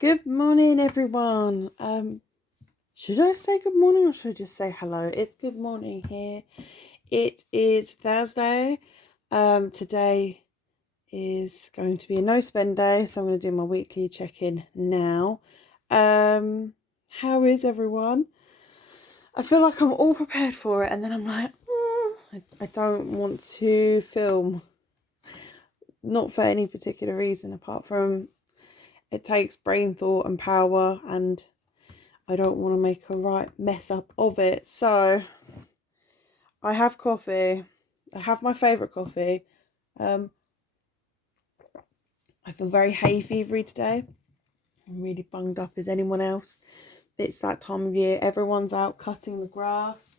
Good morning, everyone. Should I say good morning or should I just say hello? It's good morning here. It is Thursday. Today is going to be a no spend day, so I'm going to do my weekly check-in now. How is everyone? I feel like I'm all prepared for it, and then I'm like, I don't want to film. Not for any particular reason, apart from it takes brain thought and power, and I don't want to make a right mess up of it. So I have coffee. I have my favourite coffee. I feel very hay fevery today. I'm really bunged up as anyone else. It's that time of year. Everyone's out cutting the grass.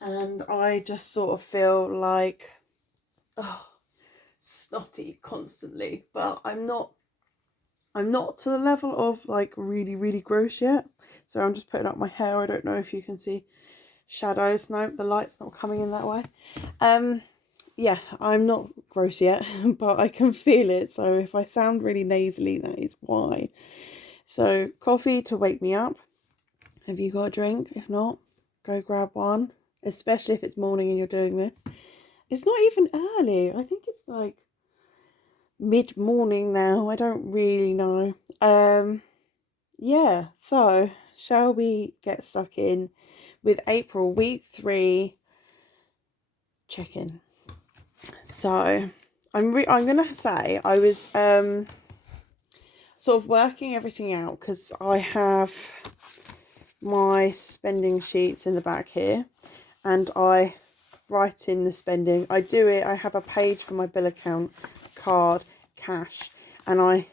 And I just sort of feel like snotty constantly. But I'm not to the level of like really, really gross yet. So I'm just putting up my hair. I don't know if you can see shadows. No, the light's not coming in that way. Yeah, I'm not gross yet, but I can feel it. So if I sound really nasally, that is why. So coffee to wake me up. Have you got a drink? If not, go grab one, especially if it's morning and you're doing this. It's not even early. I think it's like mid-morning now. I don't really know. Yeah, so shall we get stuck in with April week 3 check-in? So I'm gonna say I was sort of working everything out because I have my spending sheets in the back here, and I write in the spending. I have a page for my bill account, card, cash, and I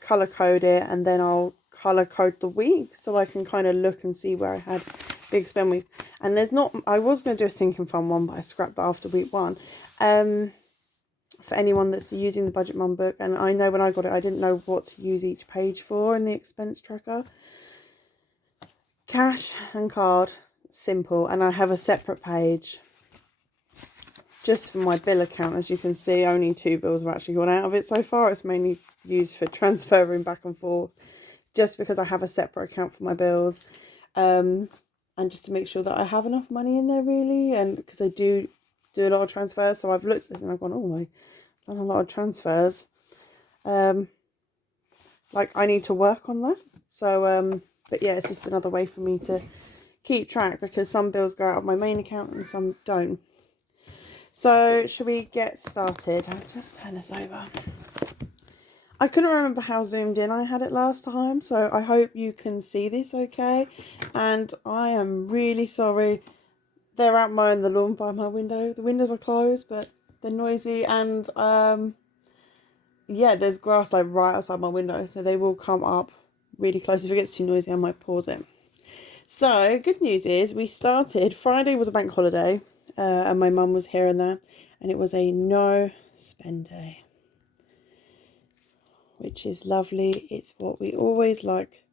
colour code it, and then I'll colour code the week so I can kind of look and see where I had big spend week. And I was going to do a sinking fund one, but I scrapped that after week 1. For anyone that's using the Budget Mum book, and I know when I got it I didn't know what to use each page for in the expense tracker. Cash and card, simple, and I have a separate page just for my bill account. As you can see, only 2 bills have actually gone out of it so far. It's mainly used for transferring back and forth, just because I have a separate account for my bills, and just to make sure that I have enough money in there, really, and because I do a lot of transfers. So I've looked at this and I've gone, oh, I've done a lot of transfers. Like I need to work on that. So but yeah, it's just another way for me to keep track, because some bills go out of my main account and some don't. So should we get started? I'll just turn this over. I couldn't remember how zoomed in I had it last time, so I hope you can see this okay. And I am really sorry. They're out mowing the lawn by my window. The windows are closed, but they're noisy, and yeah, there's grass like right outside my window, so they will come up really close. If it gets too noisy, I might pause it. So good news is we started. Friday was a bank holiday, and my mum was here and there, and it was a no spend day, which is lovely. It's what we always like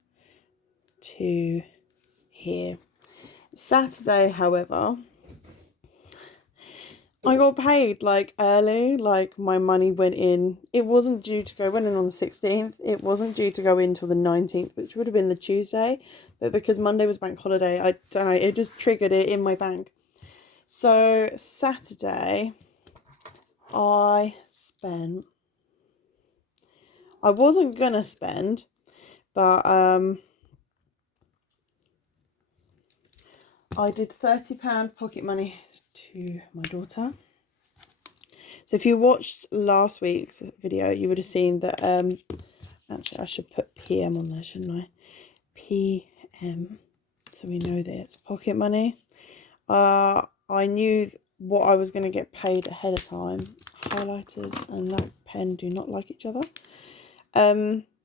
to hear. Saturday, however, I got paid like early. Like my money went in. It wasn't due to go. Went in on the 16th. It wasn't due to go in till the 19th, which would have been the Tuesday. But because Monday was bank holiday, I don't know. It just triggered it in my bank. So Saturday, I wasn't gonna spend, but I did £30 pocket money to my daughter. So if you watched last week's video, you would have seen that, actually I should put PM on there, shouldn't I? PM, so we know that it's pocket money. I knew what I was going to get paid ahead of time. Highlighters and that pen do not like each other.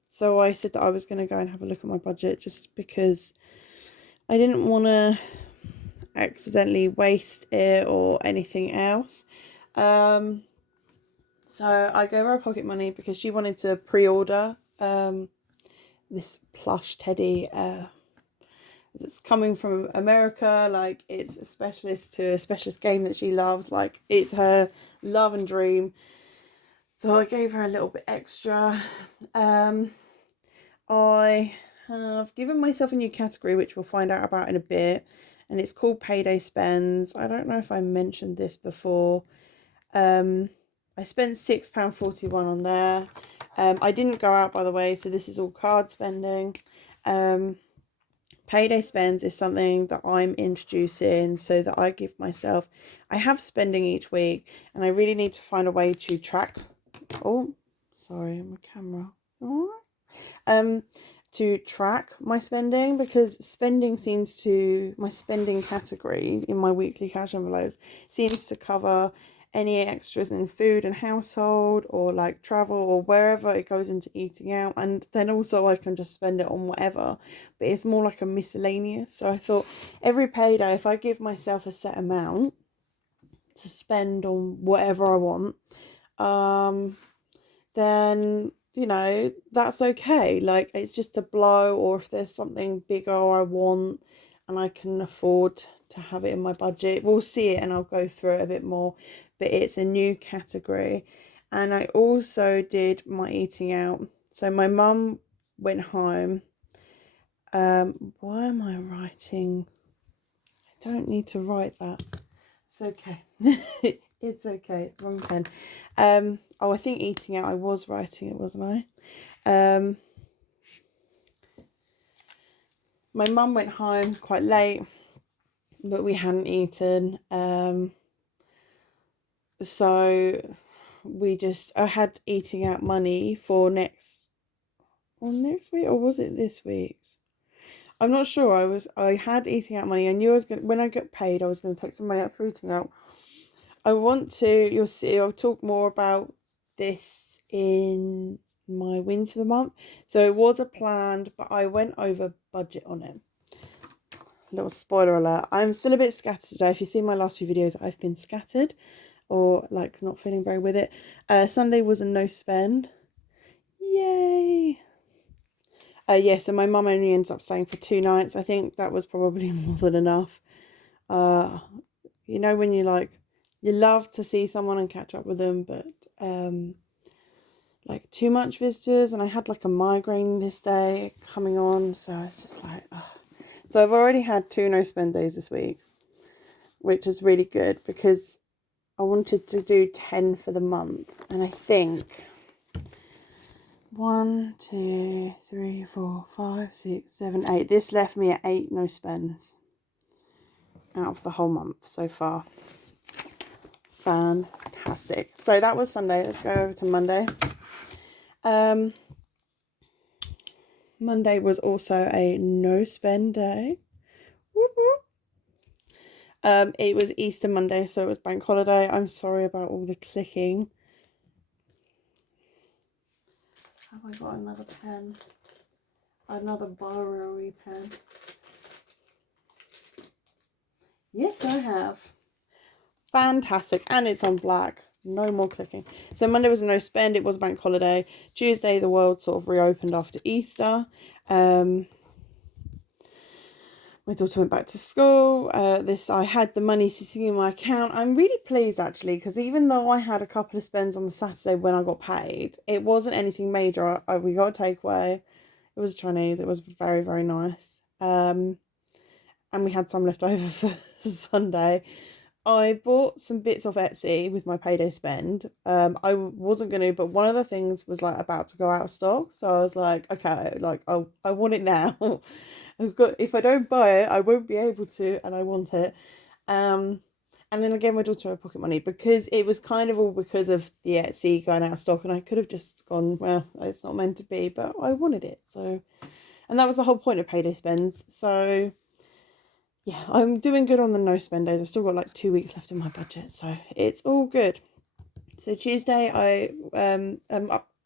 So I said that I was going to go and have a look at my budget, just because I didn't want to accidentally waste it or anything else. So I gave her a pocket money because she wanted to pre-order this plush teddy that's coming from America. Like, it's a specialist game that she loves. Like, it's her love and dream. So I gave her a little bit extra. I have given myself a new category, which we'll find out about in a bit, and it's called Payday Spends. I don't know if I mentioned this before. I spent £6.41 on there. I didn't go out, by the way, so this is all card spending. Payday Spends is something that I'm introducing so that I give myself, I have spending each week, and I really need to find a way to track. Oh, sorry, my camera. All right. To track my spending, because my spending category in my weekly cash envelopes seems to cover any extras in food and household, or like travel, or wherever it goes into eating out, and then also I can just spend it on whatever, but it's more like a miscellaneous. So I thought every payday, if I give myself a set amount to spend on whatever I want, then that's okay. Like, it's just a blow, or if there's something bigger I want and I can afford to have it in my budget, we'll see it and I'll go through it a bit more. But it's a new category. And I also did my eating out. So my mum went home. Why am I writing? I don't need to write that. It's okay. It's okay. Wrong pen. I think eating out, I was writing it, wasn't I? My mum went home quite late, but we hadn't eaten. So I had eating out money for next week, or was it this week's? I'm not sure. I had eating out money. I knew when I get paid, I was going to take some money out for eating out. You'll see, I'll talk more about this in my wins for the month. So it was a planned, but I went over budget on it. Little spoiler alert. I'm still a bit scattered today. If you've seen my last few videos, I've been scattered, or like not feeling very with it. Sunday was a no spend. Yay. So my mum only ended up staying for 2 nights. I think that was probably more than enough. When you love to see someone and catch up with them, but like too much visitors, and I had like a migraine this day coming on, so it's just like, ugh. So I've already had 2 no spend days this week, which is really good because I wanted to do 10 for the month, and I think 1, 2, 3, 4, 5, 6, 7, 8. This left me at 8 no spends out of the whole month so far. Fantastic. So that was Sunday. Let's go over to Monday. Monday was also a no spend day. Whoop, whoop. It was Easter Monday, so it was bank holiday. I'm sorry about all the clicking. Have I got another pen? Another borrowy pen? Yes, I have. Fantastic. And it's on black. No more clicking. So Monday was a no spend. It was a bank holiday. Tuesday, the world sort of reopened after Easter. My daughter went back to school. I had the money sitting in my account. I'm really pleased, actually, because even though I had a couple of spends on the Saturday when I got paid, it wasn't anything major. We got a takeaway. It was Chinese. It was very, very nice. And we had some left over for Sunday. I bought some bits off Etsy with my payday spend. I wasn't going to, but one of the things was like about to go out of stock. So I was like, okay, like I want it now. If I don't buy it, I won't be able to, and I want it. And then I gave my daughter her pocket money because it was kind of all because of the Etsy going out of stock, and I could have just gone, well, it's not meant to be, but I wanted it. So, and that was the whole point of payday spends. So yeah, I'm doing good on the no spend days. I've still got like 2 weeks left in my budget, so it's all good. So Tuesday,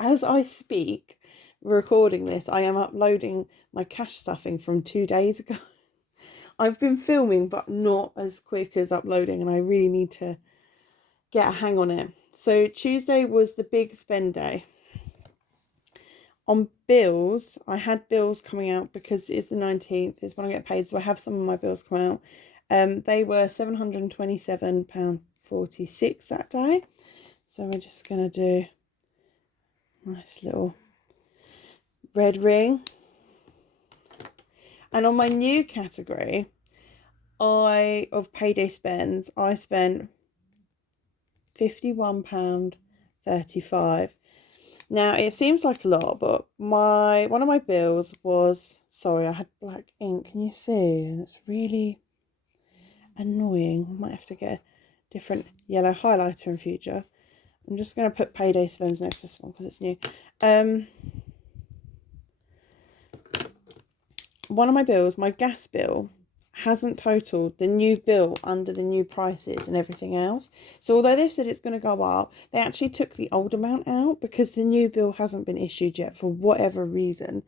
as I speak, recording this, I am uploading my cash stuffing from 2 days ago. I've been filming, but not as quick as uploading, and I really need to get a hang on it. So Tuesday was the big spend day. On bills, I had bills coming out because it's the 19th, it's when I get paid, so I have some of my bills come out. They were £727.46 that day. So we're just going to do a nice little red ring. And on my new category, of payday spends, I spent £51.35. Now it seems like a lot, but one of my bills was, sorry, I had black ink, can you see? And it's really annoying. I might have to get a different yellow highlighter in future. I'm just going to put payday spends next to this one because it's new. One of my bills, my gas bill, hasn't totaled the new bill under the new prices and everything else. So although they've said it's going to go up, they actually took the old amount out because the new bill hasn't been issued yet for whatever reason.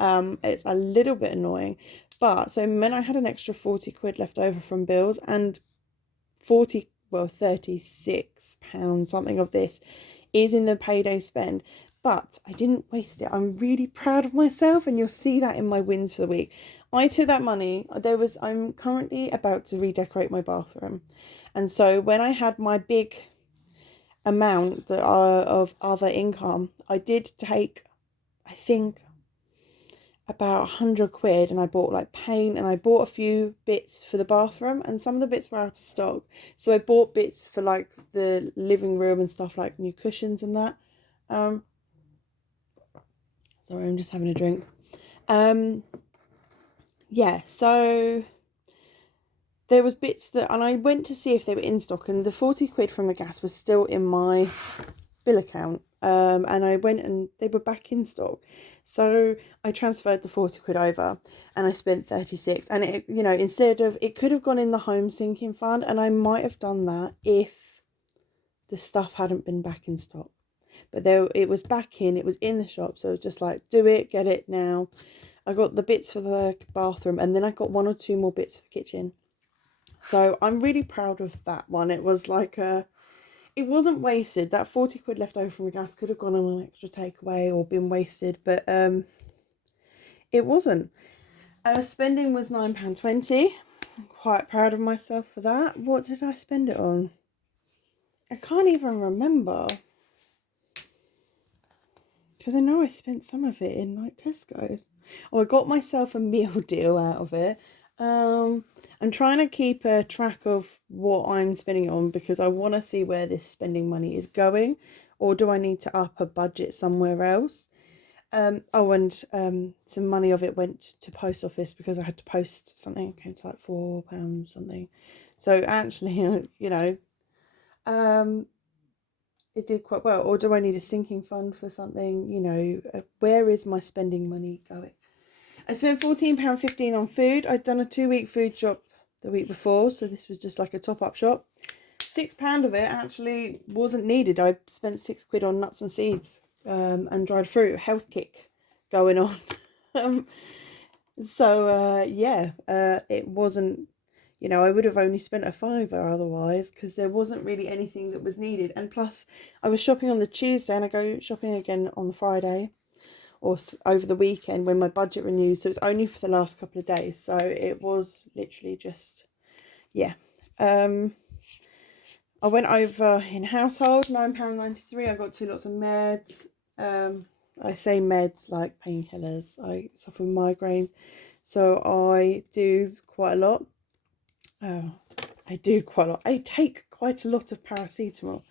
It's a little bit annoying. But so when I had an extra 40 quid left over from bills, and £36 something of this is in the payday spend, but I didn't waste it. I'm really proud of myself, and you'll see that in my wins for the week. I took that money. I'm currently about to redecorate my bathroom, and so when I had my big amount of other income, I did take, I think, about 100 quid, and I bought like paint, and I bought a few bits for the bathroom, and some of the bits were out of stock, so I bought bits for like the living room and stuff, like new cushions and that. Sorry, I'm just having a drink. Yeah, so there was bits that, and I went to see if they were in stock, and the 40 quid from the gas was still in my bill account. And I went and they were back in stock. So I transferred the 40 quid over and I spent 36. And it, you know, instead of, it could have gone in the home sinking fund, and I might have done that if the stuff hadn't been back in stock. But there, it was back in, it was in the shop. So it was just like, do it, get it now. I got the bits for the bathroom, and then I got 1 or 2 more bits for the kitchen. So I'm really proud of that one. It was like it wasn't wasted. That 40 quid left over from the gas could have gone on an extra takeaway or been wasted, but it wasn't. Spending was £9.20. I'm quite proud of myself for that. What did I spend it on? I can't even remember, because I know I spent some of it in like Tesco's. Oh, I got myself a meal deal out of it. I'm trying to keep a track of what I'm spending it on, because I want to see where this spending money is going, or do I need to up a budget somewhere else? And some money of it went to post office because I had to post something. It came to like £4 something. So actually, you know, it did quite well. Or do I need a sinking fund for something? You know, where is my spending money going? I spent £14.15 on food. I'd done a 2-week food shop the week before, so this was just like a top-up shop. £6 of it actually wasn't needed. I spent 6 quid on nuts and seeds and dried fruit. Health kick going on. It wasn't, you know, I would have only spent a fiver otherwise, because there wasn't really anything that was needed. And plus, I was shopping on the Tuesday, and I go shopping again on the Friday or over the weekend when my budget renews. So it's only for the last couple of days. So it was literally just, yeah. I went over in household, £9.93. I got 2 lots of meds. I say meds like painkillers. I suffer from migraines, so I do quite a lot. I take quite a lot of paracetamol.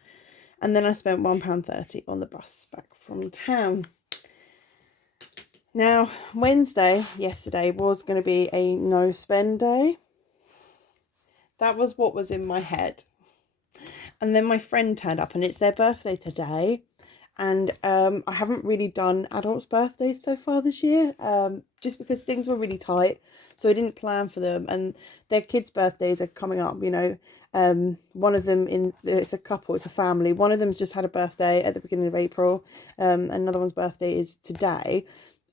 And then I spent £1.30 on the bus back from town. Now, yesterday, was going to be a no spend day. That was what was in my head. And then my friend turned up, and it's their birthday today. And I haven't really done adults' birthdays so far this year, just because things were really tight. So I didn't plan for them. And their kids' birthdays are coming up, you know. One of them, it's a couple, it's a family. One of them's just had a birthday at the beginning of April. Another one's birthday is today.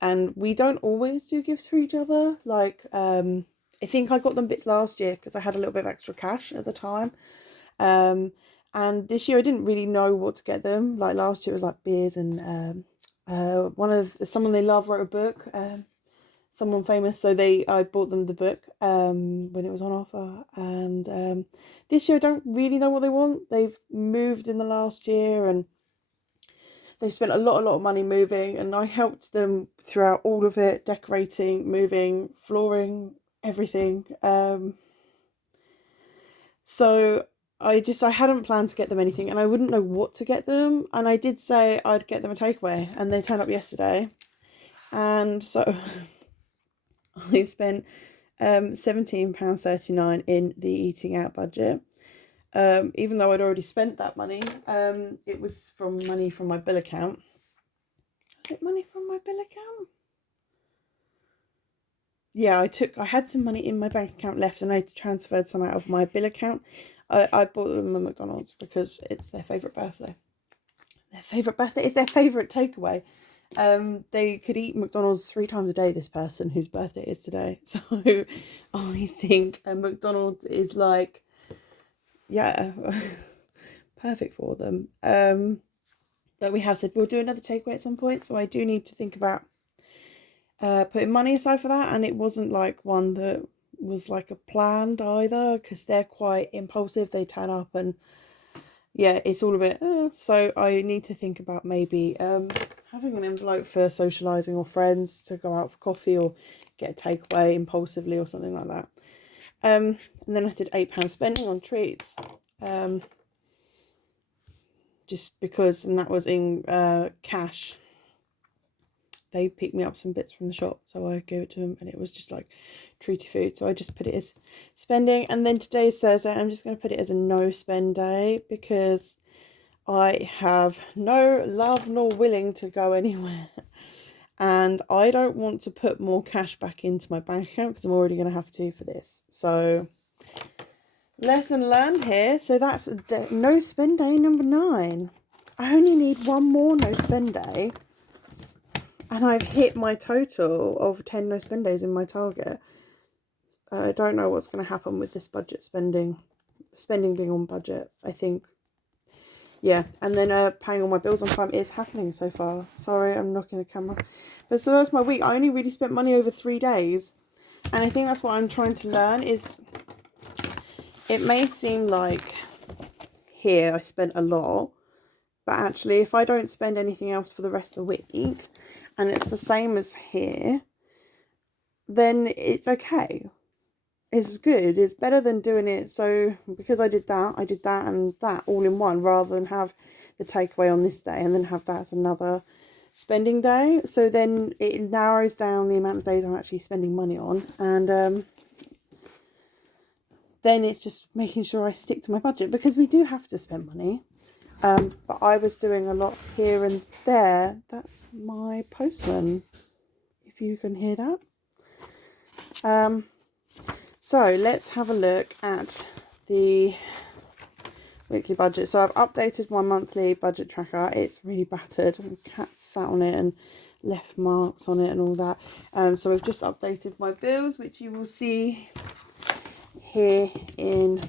And we don't always do gifts for each other. Like, I think I got them bits last year because I had a little bit of extra cash at the time. And this year I didn't really know what to get them. Like last year it was like beers, and someone they love wrote a book, someone famous. So I bought them the book when it was on offer. And this year I don't really know what they want. They've moved in the last year, and They spent a lot of money moving, and I helped them throughout all of it, decorating, moving, flooring, everything. So I hadn't planned to get them anything, and I wouldn't know what to get them. And I did say I'd get them a takeaway, and they turned up yesterday. And so I spent £17.39 in the eating out budget. Even though I'd already spent that money, it was from money from my bill account. Was it money from my bill account? Yeah, I had some money in my bank account left, and I transferred some out of my bill account. I bought them a McDonald's because it's their favourite birthday. Their favourite birthday is their favourite takeaway. They could eat McDonald's 3 times a day, this person whose birthday is today. So I think a McDonald's is like, yeah, perfect for them. But we have said we'll do another takeaway at some point, so I do need to think about putting money aside for that. And it wasn't like one that was like a planned either, because they're quite impulsive. They turn up and yeah, it's all a bit so I need to think about maybe having an envelope for socialising or friends to go out for coffee or get a takeaway impulsively or something like that. And then I did £8 spending on treats, just because, and that was in cash. They picked me up some bits from the shop, so I gave it to them, and it was just like treaty food, so I just put it as spending. And then today's Thursday, I'm just going to put it as a no spend day, because I have no love nor willing to go anywhere, and I don't want to put more cash back into my bank account because I'm already going to have to for this. So lesson learned here. So that's no spend day number 9. I only need one more no spend day, and I've hit my total of 10 no spend days in my target. I don't know what's going to happen with this budget spending being on budget, I think. Yeah, and then paying all my bills on time is happening so far. Sorry, I'm knocking the camera. But so that's my week. I only really spent money over 3 days. And I think that's what I'm trying to learn is, it may seem like here I spent a lot, but actually if I don't spend anything else for the rest of the week, and it's the same as here, then it's okay. It's good. It's better than doing it. So because I did that and that all in one, rather than have the takeaway on this day and then have that as another spending day. So then it narrows down the amount of days I'm actually spending money on, and then it's just making sure I stick to my budget, because we do have to spend money. But I was doing a lot here and there. That's my postman, if you can hear that. So let's have a look at the weekly budget. So I've updated my monthly budget tracker. It's really battered, and cats sat on it and left marks on it and all that. So we've just updated my bills, which you will see here in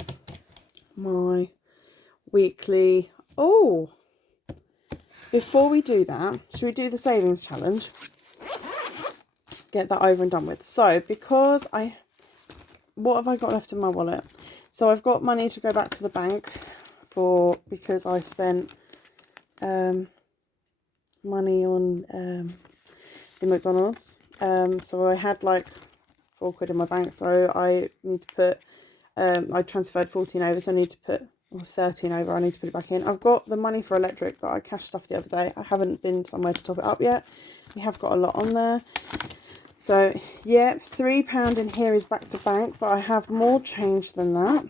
my weekly. Oh, before we do that, should we do the savings challenge? Get that over and done with. So because what have I got left in my wallet? So I've got money to go back to the bank because I spent money on the McDonald's. So I had like £4 in my bank. So I need to put, I transferred 14 over. So I need to put, or 13 over. I need to put it back in. I've got the money for electric that I cashed stuff the other day. I haven't been somewhere to top it up yet. We have got a lot on there. So, yeah, £3 in here is back to bank, but I have more change than that.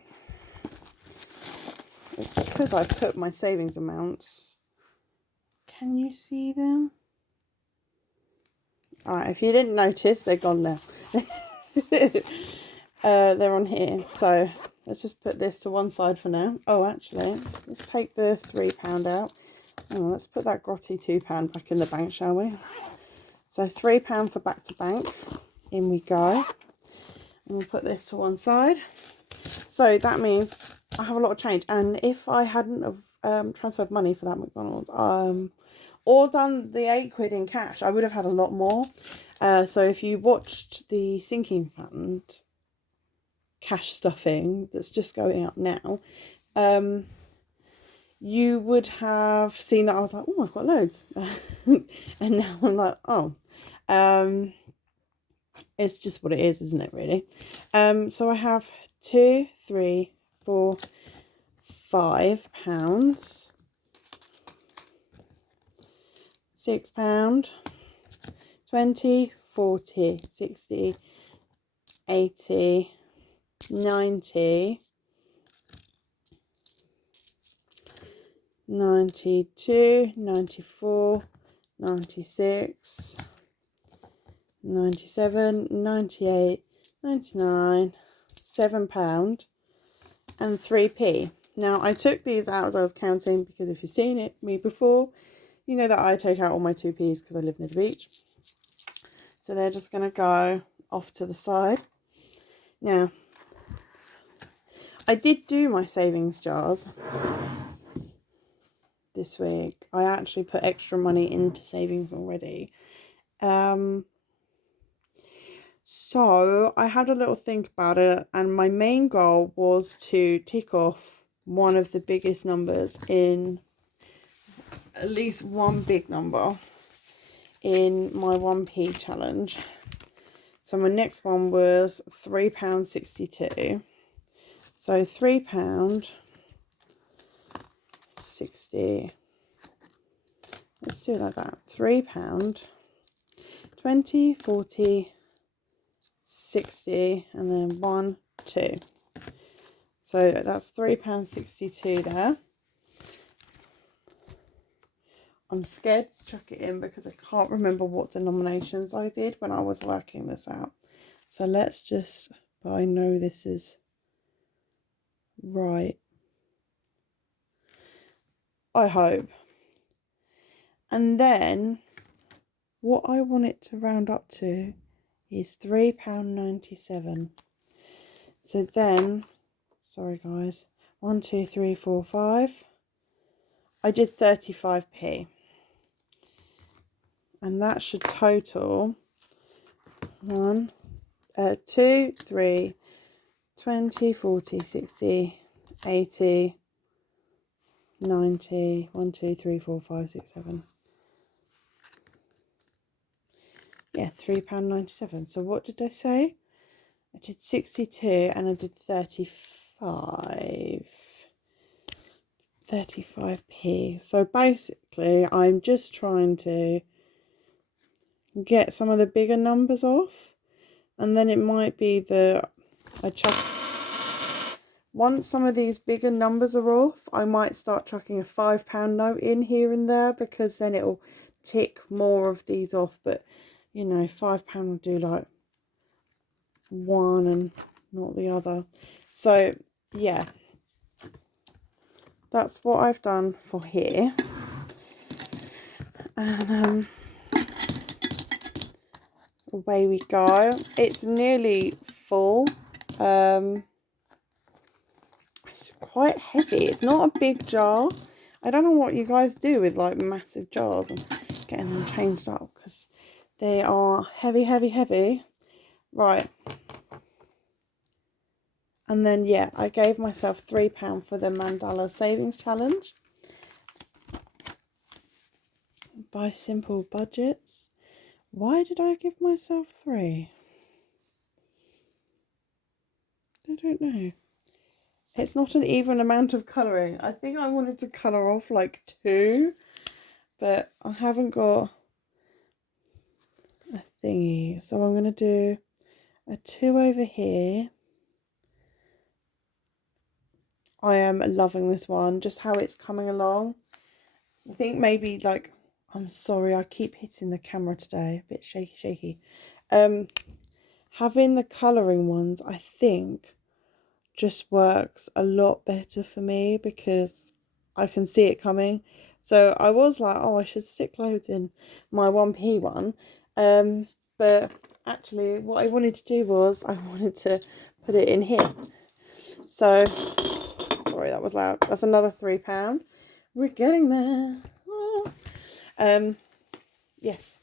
It's because I put my savings amounts. Can you see them? Alright, if you didn't notice, they're gone there. They're on here. So, let's just put this to one side for now. Oh, actually, let's take the £3 out. Oh, let's put that grotty £2 back in the bank, shall we? So £3 for back to bank. In we go. And we'll put this to one side. So that means I have a lot of change. And if I hadn't have transferred money for that McDonald's, or done the £8 in cash, I would have had a lot more. So if you watched the sinking fund cash stuffing that's just going up now, you would have seen that I was like, oh, I've got loads. And now I'm like, oh, it's just what it is, isn't it, really? So I have 2, 3, 4, £5, £6, 20, 40, 60, 80, 90, 92, 94, 96, 97, 98, 99, £7 and 3p. Now I took these out as I was counting because if you've seen me before, you know that I take out all my 2p's because I live near the beach. So they're just going to go off to the side. Now, I did do my savings jars this week. I actually put extra money into savings already. So I had a little think about it, and my main goal was to tick off one of the biggest numbers in, at least one big number in my 1p challenge. So my next one was £3.62. So £3.60. Let's do it like that. £3, 20, 40, 60, and then 1, 2. So that's £3.62 there. I'm scared to chuck it in because I can't remember what denominations I did when I was working this out. So let's just, but I know this is right. I hope. And then what I want it to round up to is £3.97. So then, sorry guys, 1, 2, 3, 4, 5. I did 35p. And that should total 1, 2, 3, 20, 40, 60, 80, 90, 1, 2, 3, 4, 5, 6, 7. Yeah, £3.97. So what did I say? I did 62 and I did 35p. So basically I'm just trying to get some of the bigger numbers off, and then it might be that I chuck, once some of these bigger numbers are off, I might start chucking a £5 note in here and there, because then it'll tick more of these off. But you know, £5 will do like one and not the other. So yeah, that's what I've done for here. And away we go. It's nearly full. It's quite heavy. It's not a big jar. I don't know what you guys do with like massive jars and getting them changed up, because they are heavy, heavy, heavy. Right. And then, yeah, I gave myself £3 for the Mandala Savings Challenge by Simple Budgets. Why did I give myself 3? I don't know. It's not an even amount of colouring. I think I wanted to colour off like 2, but I haven't got a thingy. So I'm going to do a 2 over here. I am loving this one, just how it's coming along. I think maybe like, I'm sorry, I keep hitting the camera today, a bit shaky. Having the colouring ones, I think, just works a lot better for me because I can see it coming. So I was like, oh, I should stick loads in my 1p one. But actually what I wanted to do was I wanted to put it in here. So, sorry, that was loud. That's another £3. We're getting there. Oh. Yes.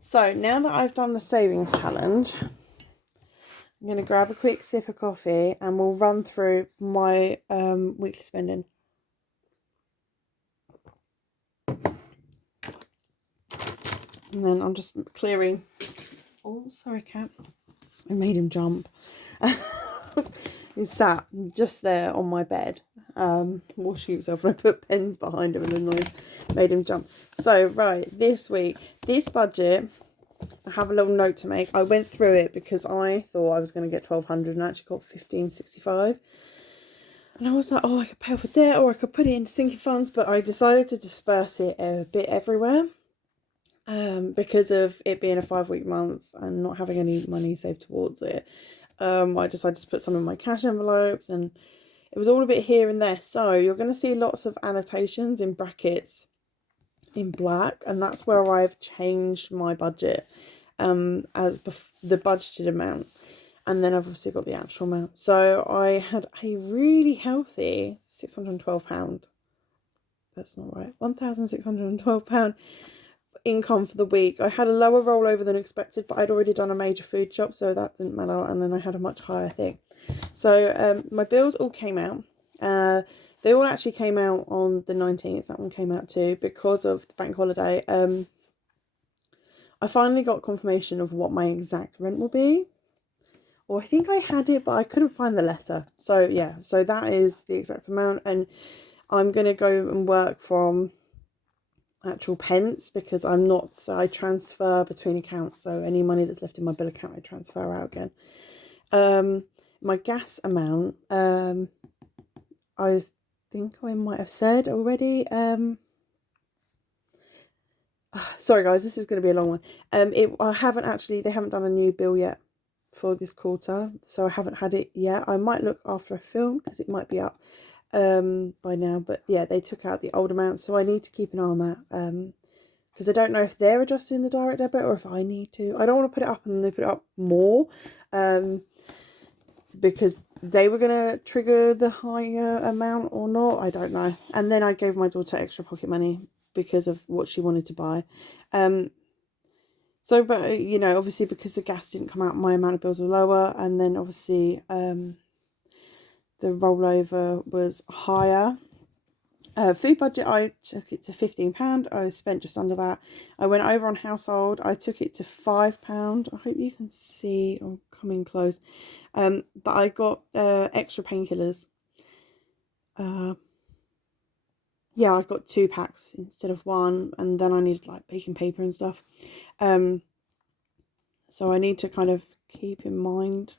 So now that I've done the savings challenge, I'm going to grab a quick sip of coffee and we'll run through my weekly spending. And then I'm just clearing. Oh, sorry, cat. I made him jump. He sat just there on my bed, washing himself, and I put pens behind him, and then I made him jump. So, right, this week, this budget, I have a little note to make. I went through it because I thought I was going to get 1,200 and I actually got 1,565. And I was like, oh, I could pay off a debt or I could put it into sinking funds, but I decided to disperse it a bit everywhere. Because of it being a 5-week month and not having any money saved towards it, I decided to put some in my cash envelopes, and it was all a bit here and there. So you're going to see lots of annotations in brackets in black, and that's where I've changed my budget as the budgeted amount, and then I've obviously got the actual amount. So I had a really healthy £612. That's not right. £1,612 income for the week. I had a lower rollover than expected, but I'd already done a major food shop, so that didn't matter, and then I had a much higher thing. So my bills all came out. They all actually came out on the 19th. That one came out too because of the bank holiday. I finally got confirmation of what my exact rent will be, or I think I had it, but I couldn't find the letter. So yeah, so that is the exact amount, and I'm gonna go and work from actual pence because I transfer between accounts, so any money that's left in my bill account I transfer out again. My gas amount, I think I might have said already. Sorry guys, this is going to be a long one. They haven't done a new bill yet for this quarter, so I haven't had it yet. I might look after I film because it might be up by now, but yeah, they took out the old amount, so I need to keep an eye on that because I don't know if they're adjusting the direct debit or if I need to. I don't want to put it up and they put it up more because they were going to trigger the higher amount or not, I don't know. And then I gave my daughter extra pocket money because of what she wanted to buy. But you know, obviously because the gas didn't come out, my amount of bills were lower, and then obviously the rollover was higher. Food budget, I took it to £15. I spent just under that. I went over on household. I took it to £5. I hope you can see. I'm coming close. But I got extra painkillers. Yeah, I got 2 packs instead of 1, and then I needed like baking paper and stuff. So I need to kind of keep in mind.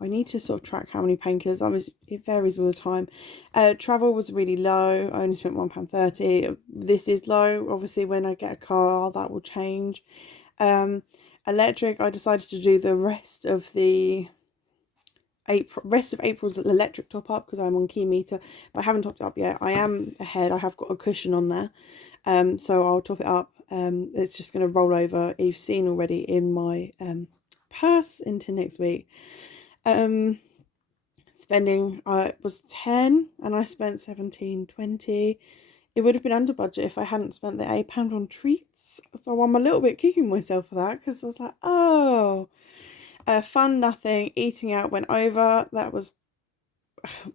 I need to sort of track how many painkillers. It varies all the time. Travel was really low. I only spent £1.30. This is low. Obviously, when I get a car, that will change. Electric, I decided to do the rest of April's electric top up because I'm on key meter, but I haven't topped it up yet. I am ahead. I have got a cushion on there, so I'll top it up. It's just going to roll over. You've seen already in my purse into next week. Spending was 10 and I spent 17.20. It would have been under budget if I hadn't spent the £8 on treats, so I'm a little bit kicking myself for that because I was like, oh, fun nothing. Eating out went over. That was,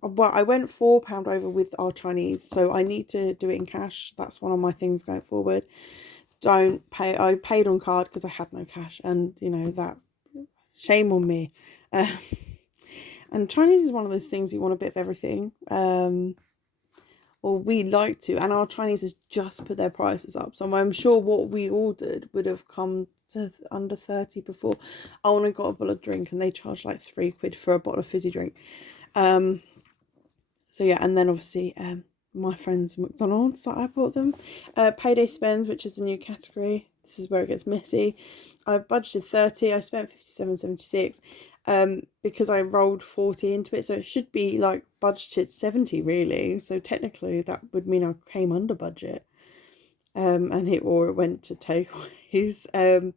well, I went £4 over with our Chinese, so I need to do it in cash. That's one of my things going forward. Don't pay. I paid on card because I had no cash, and you know that, shame on me. And Chinese is one of those things you want a bit of everything, or we like to, and our Chinese has just put their prices up, so I'm sure what we ordered would have come to under 30 before. I only got a bottle of drink and they charged like £3 for a bottle of fizzy drink. So yeah, and then obviously my friends McDonald's that I bought them. Payday spends, which is the new category. This is where it gets messy. I budgeted 30. I spent 57.76 because I rolled 40 into it, so it should be like budgeted 70 really. So technically that would mean I came under budget, and it went to takeaways.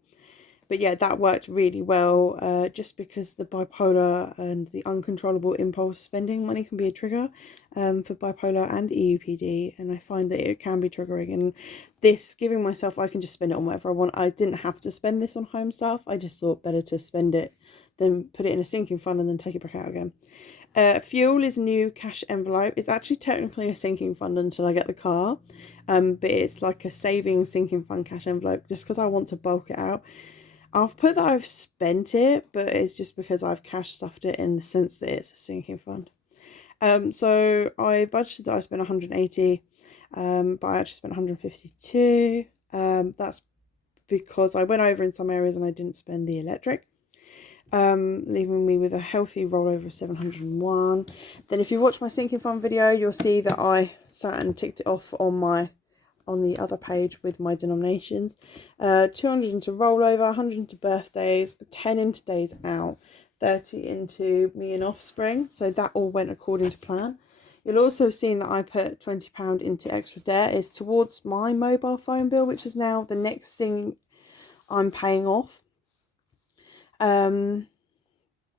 But yeah, that worked really well, just because the bipolar and the uncontrollable impulse spending money can be a trigger for bipolar and EUPD, and I find that it can be triggering. And this, giving myself, I can just spend it on whatever I want. I didn't have to spend this on home stuff. I just thought better to spend it than put it in a sinking fund and then take it back out again. Fuel is new cash envelope. It's actually technically a sinking fund until I get the car. but it's like a savings sinking fund cash envelope just because I want to bulk it out. I've put that I've spent it, but it's just because I've cash stuffed it in the sense that it's a sinking fund. So I budgeted that I spent 180, but I actually spent 152. That's because I went over in some areas and I didn't spend the electric, leaving me with a healthy rollover of 701. Then if you watch my sinking fund video, you'll see that I sat and ticked it off on the other page with my denominations. 200 into rollover, 100 into birthdays, 10 into days out, 30 into me and offspring. So that all went according to plan. You'll also have seen that I put £20 into extra debt. It's towards my mobile phone bill, which is now the next thing I'm paying off.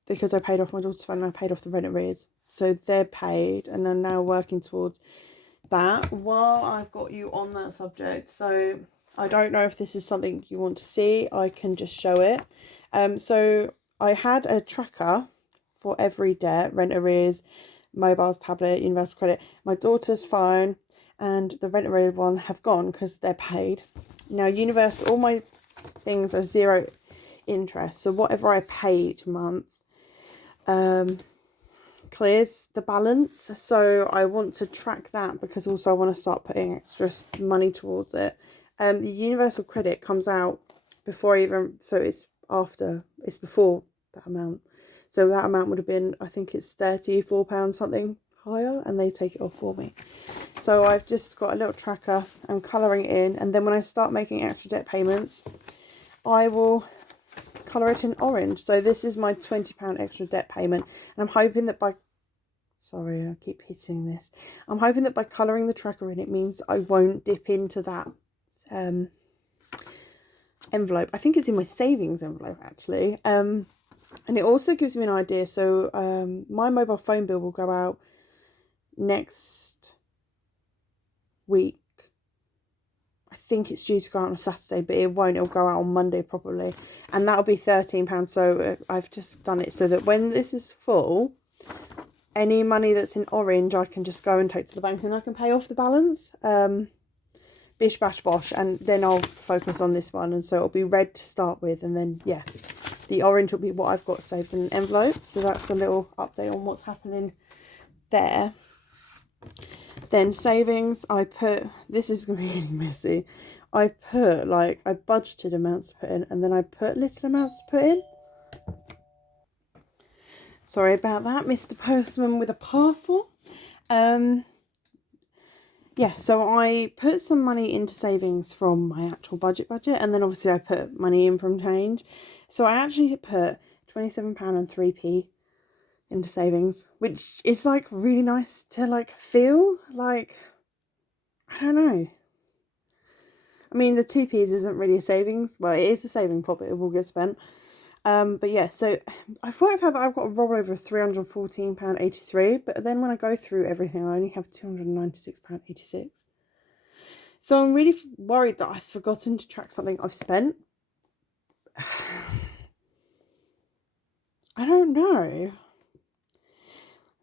Because I paid off my daughter's phone and I paid off the rent arrears. So they're paid and I'm now working towards that. While I've got you on that subject, so I don't know if this is something you want to see, I can just show it. So I had a tracker for every debt, rent arrears, mobiles, tablet, universal credit. My daughter's phone and the rent arrears one have gone because they're paid. Now universal, all my things are zero interest, so whatever I pay each month clears the balance. So I want to track that because also I want to start putting extra money towards it. The universal credit comes out before so it's before that amount. So that amount would have been, I think it's £34 something higher, and they take it off for me. So I've just got a little tracker, I'm colouring it in, and then when I start making extra debt payments, I will colour it in orange. So this is my £20 extra debt payment, and I'm hoping that sorry, I keep hitting this. I'm hoping that by colouring the tracker in, it means I won't dip into that envelope. I think it's in my savings envelope actually. And it also gives me an idea. So my mobile phone bill will go out next week. I think it's due to go out on a Saturday, but it won't. It'll go out on Monday probably, and that'll be £13. So I've just done it so that when this is full, any money that's in orange I can just go and take to the bank and I can pay off the balance. Bish bash bosh, and then I'll focus on this one, and so it'll be red to start with, and then yeah, the orange will be what I've got saved in an envelope. So that's a little update on what's happening there. Then savings, I put, this is going to be really messy, I put I budgeted amounts to put in, and then I put little amounts to put in. Sorry about that, Mr. Postman with a parcel. Yeah, so I put some money into savings from my actual budget, and then obviously I put money in from change. So I actually put £27 and 3p into savings, which is really nice to feel I don't know. I mean, the 2p's isn't really a savings. Well, it is a saving pot, but it will get spent. But yeah, so I've worked out that I've got a rollover of £314.83, but then when I go through everything, I only have £296.86. So I'm really worried that I've forgotten to track something I've spent. I don't know.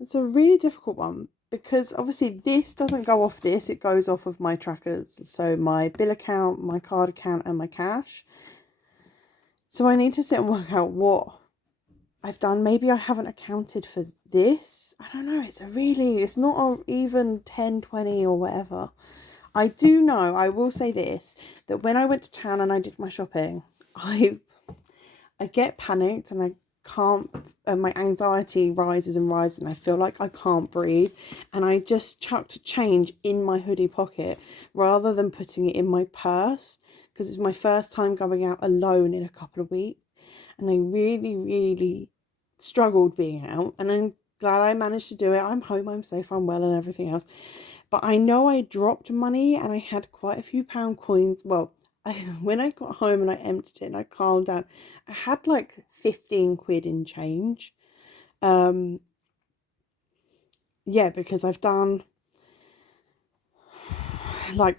It's a really difficult one because obviously this doesn't go off this, it goes off of my trackers. So my bill account, my card account, and my cash. So I need to sit and work out what I've done. Maybe I haven't accounted for this. I don't know. It's not even 10, 20 or whatever. I do know, I will say this, that when I went to town and I did my shopping, I get panicked and I can't, my anxiety rises and rises and I feel like I can't breathe, and I just chucked change in my hoodie pocket rather than putting it in my purse, because it's my first time going out alone in a couple of weeks, and I really, really struggled being out, and I'm glad I managed to do it. I'm home, I'm safe, I'm well, and everything else. But I know I dropped money and I had quite a few pound coins. Well, when I got home and I emptied it and I calmed down, I had 15 quid in change. Yeah, because I've done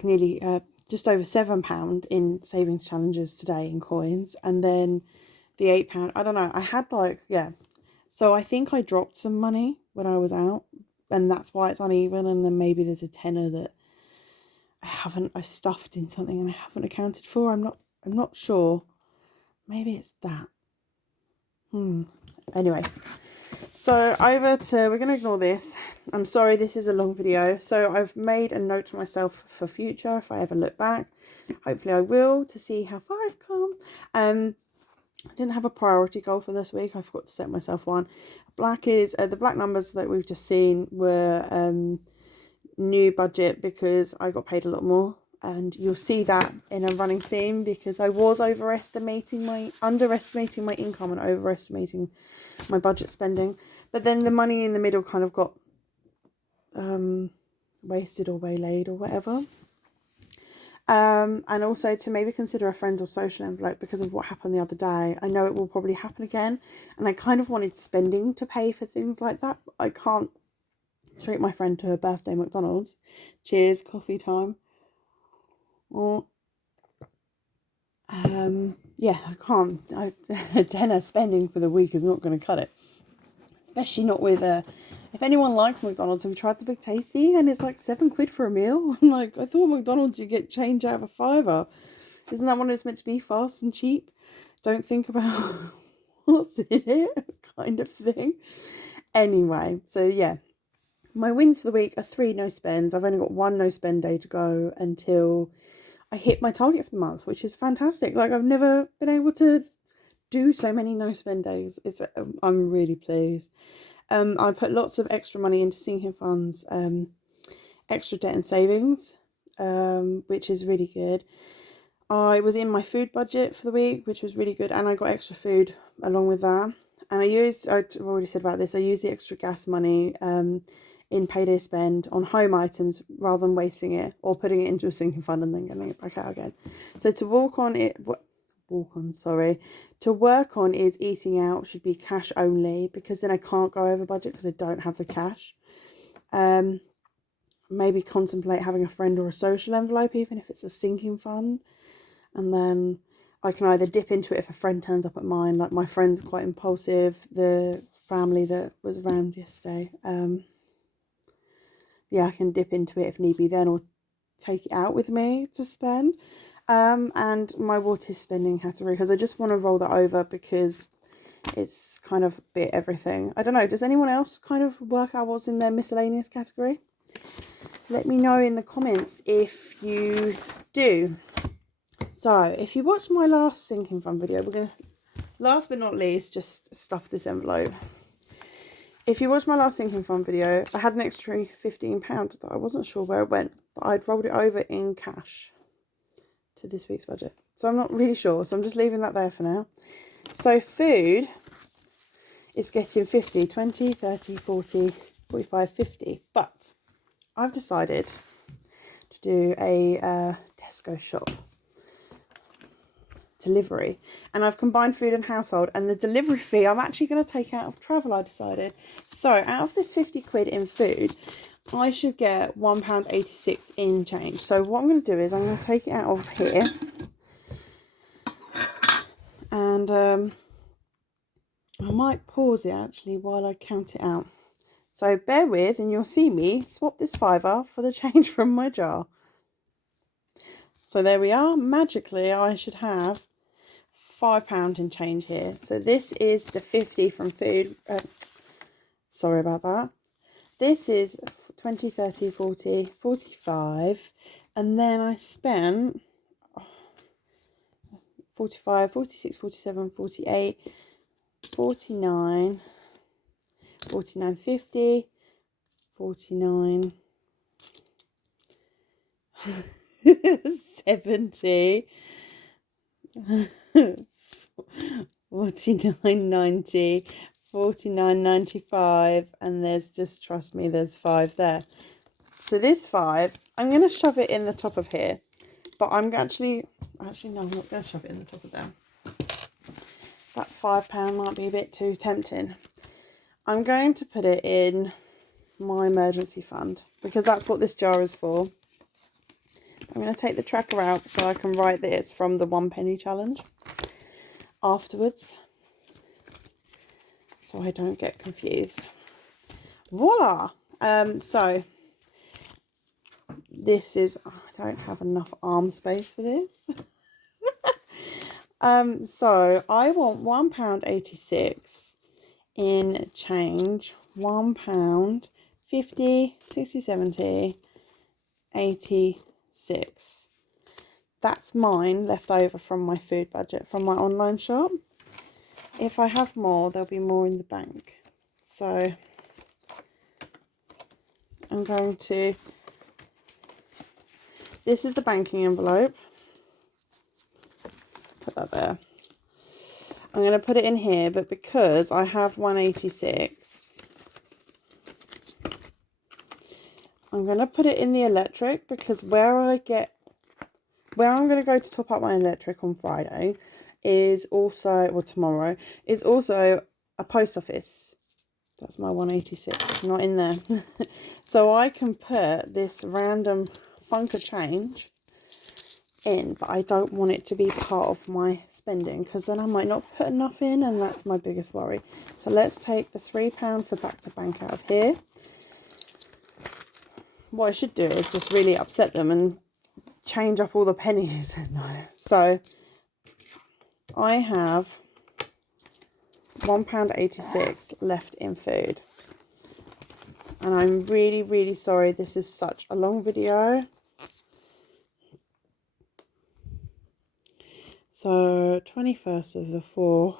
nearly just over £7 in savings challenges today in coins, and then the £8, I don't know, I had yeah, so I think I dropped some money when I was out, and that's why it's uneven, and then maybe there's a tenner that I stuffed in something and I haven't accounted for. I'm not sure. Maybe it's that. Anyway, so we're going to ignore this. I'm sorry, this is a long video. So I've made a note to myself for future, if I ever look back. Hopefully I will, to see how far I've come. I didn't have a priority goal for this week. I forgot to set myself one. Black is, the black numbers that we've just seen were new budget because I got paid a lot more. And you'll see that in a running theme because I was underestimating my income and overestimating my budget spending. But then the money in the middle kind of got wasted or waylaid or whatever. And also to maybe consider a friends or social envelope because of what happened the other day. I know it will probably happen again. And I kind of wanted spending to pay for things like that. I can't treat my friend to her birthday McDonald's. Cheers, coffee time. Or yeah, I can't. Dinner spending for the week is not going to cut it, especially not with if anyone likes McDonald's, have you tried the Big Tasty? And it's like £7 for a meal. I'm like, I thought McDonald's you get change out of a £5. Isn't that what it's meant to be, fast and cheap? Don't think about what's in it, kind of thing. Anyway, so yeah, my wins for the week are 3 no spends. I've only got 1 no spend day to go until I hit my target for the month, which is fantastic. Like, I've never been able to do so many no spend days. I'm really pleased. I put lots of extra money into sinking funds, extra debt and savings, which is really good. I was in my food budget for the week, which was really good, and I got extra food along with that. And I've already said about this, I used the extra gas money in payday spend on home items rather than wasting it or putting it into a sinking fund and then getting it back out again. So to work on is eating out should be cash only, because then I can't go over budget because I don't have the cash. Maybe contemplate having a friend or a social envelope, even if it's a sinking fund, and then I can either dip into it if a friend turns up at mine. Like, my friend's quite impulsive, the family that was around yesterday. Yeah, I can dip into it if need be then, or take it out with me to spend. And my what is spending category, because I just want to roll that over because it's kind of a bit everything. I don't know, does anyone else kind of work out what's in their miscellaneous category? Let me know in the comments if you do. So if you watched my last sinking fund video, we're going to, last but not least, just stuff this envelope. If you watched my last sinking fund video, I had an extra £15 that I wasn't sure where it went, but I'd rolled it over in cash to this week's budget. So I'm not really sure, so I'm just leaving that there for now. So food is getting 50, 20, 30, 40, 45, 50. But I've decided to do a Tesco shop delivery, and I've combined food and household, and the delivery fee I'm actually going to take out of travel, I decided. So out of this £50 in food, I should get £1.86 in change. So what I'm going to do is I'm going to take it out of here, and I might pause it actually while I count it out. So bear with, and you'll see me swap this £5 for the change from my jar. So there we are. Magically, I should have £5 in change here. So this is the 50 from food. Sorry about that. This is 20, 30, 40, 45. And then I spent 45, 46, 47, 48, 49, 49, 50, 49, 70, 49.90, 49.95, and there's just, trust me, there's 5 there. So this 5, I'm going to shove it in the top of here, but I'm actually no, I'm not going to shove it in the top of there. That £5 might be a bit too tempting. I'm going to put it in my emergency fund, because that's what this jar is for. I'm going to take the tracker out so I can write that it's from the 1 penny challenge afterwards, so I don't get confused. Voila! So this is, I don't have enough arm space for this. So I want £1.86 in change. £1, 50, 60, 70, 86. That's mine left over from my food budget from my online shop. If I have more, there'll be more in the bank. So I'm going to, this is the banking envelope. Put that there. I'm going to put it in here, but because I have 186, I'm going to put it in the electric, because where I'm going to go to top up my electric on Friday is also, well, tomorrow, is also a post office. That's my 186, not in there. So I can put this random funker change in, but I don't want it to be part of my spending, because then I might not put enough in, and that's my biggest worry. So let's take the £3 for back to bank out of here. What I should do is just really upset them and change up all the pennies. No. So I have £1.86 left in food, and I'm really, really sorry this is such a long video. So 21st of the 4th,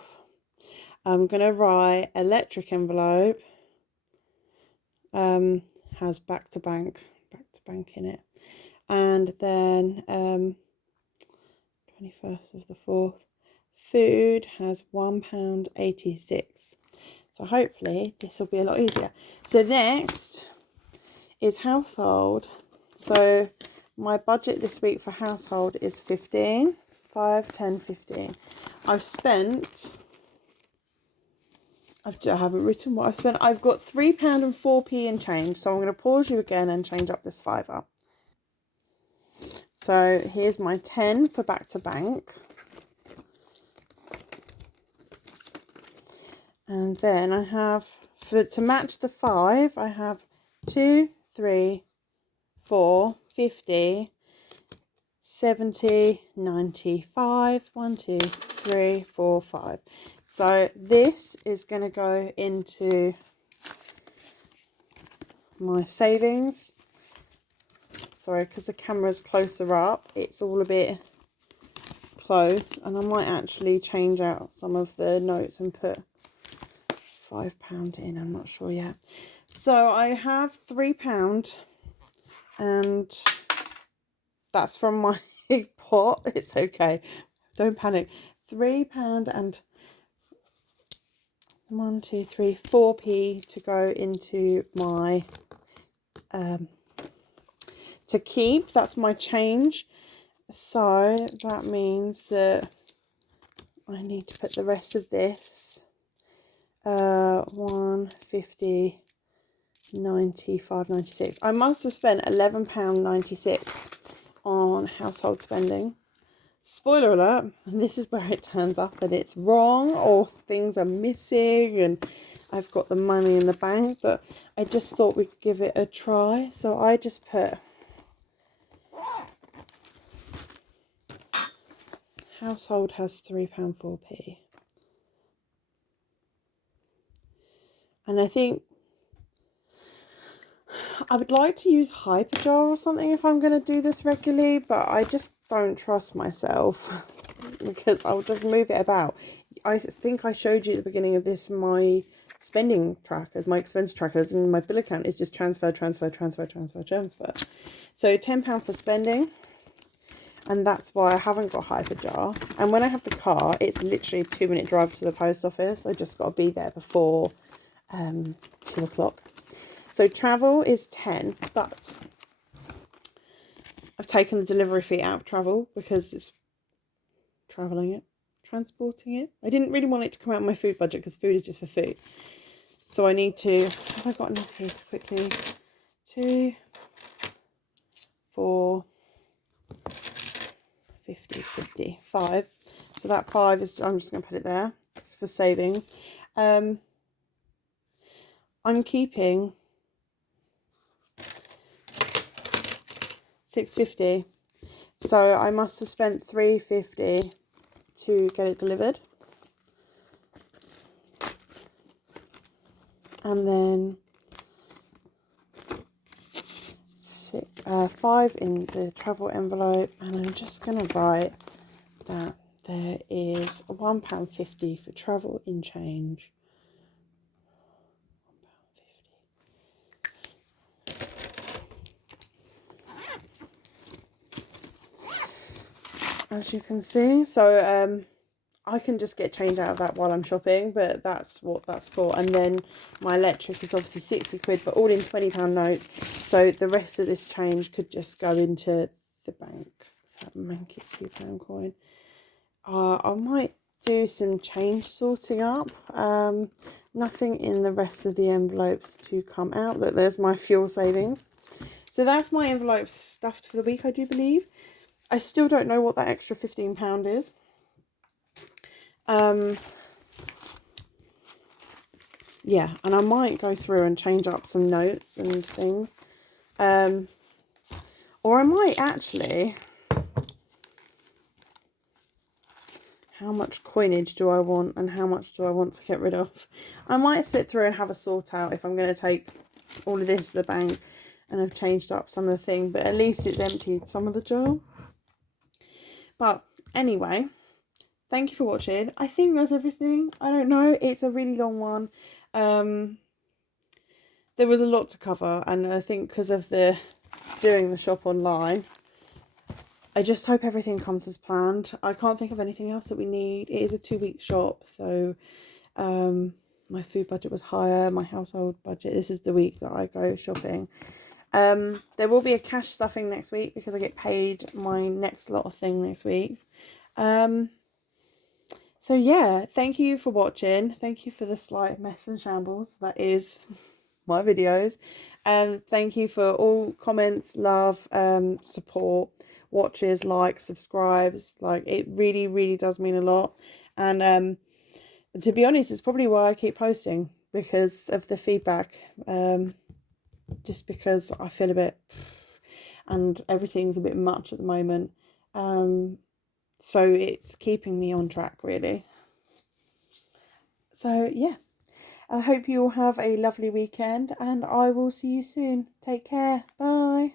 I'm going to write electric envelope, has back to bank in it. And then 21st of the 4th, food has £1.86. So hopefully this will be a lot easier. So next is household. So my budget this week for household is 15. 5, 10, 15. I haven't written what I've spent. I've got £3 and 4p in change. So I'm going to pause you again and change up this fiver. So here's my 10 for back to bank. And then I have, to match the 5, I have 2, 3, 4, 50, 70, 95, 1, 2, 3, 4, 5. So this is going to go into my savings. Sorry, because the camera's closer up, it's all a bit close, and I might actually change out some of the notes and put £5 in. I'm not sure yet. So I have £3, and that's from my pot. It's okay, don't panic. £3 and 1, 2, 3, 4p to go into my to keep. That's my change. So that means that I need to put the rest of this 150, 95, 96. I must have spent £11.96 on household spending. Spoiler alert, and this is where it turns up and it's wrong, or things are missing and I've got the money in the bank, but I just thought we'd give it a try. So I just put household has £3, 4p. And I think I would like to use Hyperjar or something if I'm going to do this regularly, but I just don't trust myself because I'll just move it about. I think I showed you at the beginning of this my spending trackers, my expense trackers, and my bill account is just transfer. So £10 for spending, and that's why I haven't got Hyperjar. And when I have the car, it's literally a 2-minute drive to the post office. I just got to be there before 2 o'clock. So travel is 10, but I've taken the delivery fee out of travel because it's transporting it. I didn't really want it to come out of my food budget because food is just for food. So I need to, have I got enough here to quickly? 2, 4, 50, 50, 5. So that 5 is, I'm just going to put it there. It's for savings. I'm keeping £6.50. So I must have spent £3.50 to get it delivered. And then 5 in the travel envelope. And I'm just going to write that there is £1.50 for travel in change. As you can see, so I can just get change out of that while I'm shopping, but that's what that's for. And then my electric is obviously 60 quid, but all in £20 notes. So the rest of this change could just go into the bank. That manky £2 coin. I might do some change sorting up. Nothing in the rest of the envelopes to come out. Look, there's my fuel savings. So that's my envelope stuffed for the week, I do believe. I still don't know what that extra £15 is. Yeah, and I might go through and change up some notes and things. Or I might actually... How much coinage do I want and how much do I want to get rid of? I might sit through and have a sort out if I'm going to take all of this to the bank and I've changed up some of the thing. But at least it's emptied some of the jar. But anyway, thank you for watching. I think that's everything. I don't know. It's a really long one. There was a lot to cover, and I think because of doing the shop online, I just hope everything comes as planned. I can't think of anything else that we need. It is a 2-week shop, so my food budget was higher, my household budget. This is the week that I go shopping. There will be a cash stuffing next week because I get paid my next lot of thing next week. So yeah, thank you for watching. Thank you for the slight mess and shambles that is my videos. Thank you for all comments, love, support, watches, likes, subscribes. Like, it really, really does mean a lot. And to be honest, it's probably why I keep posting, because of the feedback. Just because I feel a bit, and everything's a bit much at the moment. So it's keeping me on track, really. So yeah, I hope you all have a lovely weekend, and I will see you soon. Take care. Bye.